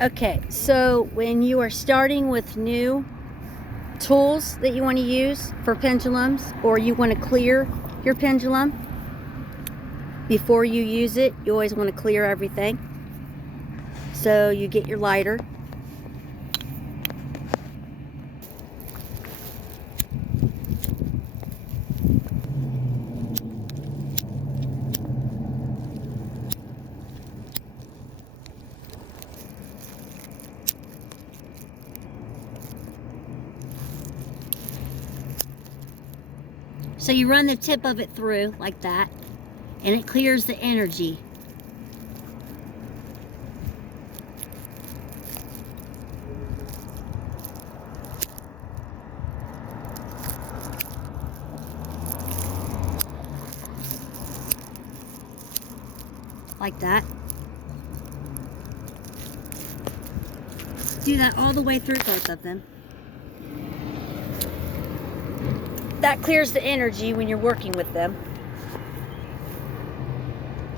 Okay, so when you are starting with new tools that you want to use for pendulums, or you want to clear your pendulum before you use it, you always want to clear everything. So you get your lighter. So you run the tip of it through like that, and it clears the energy. Like that. Do that all the way through both of them. That clears the energy when you're working with them.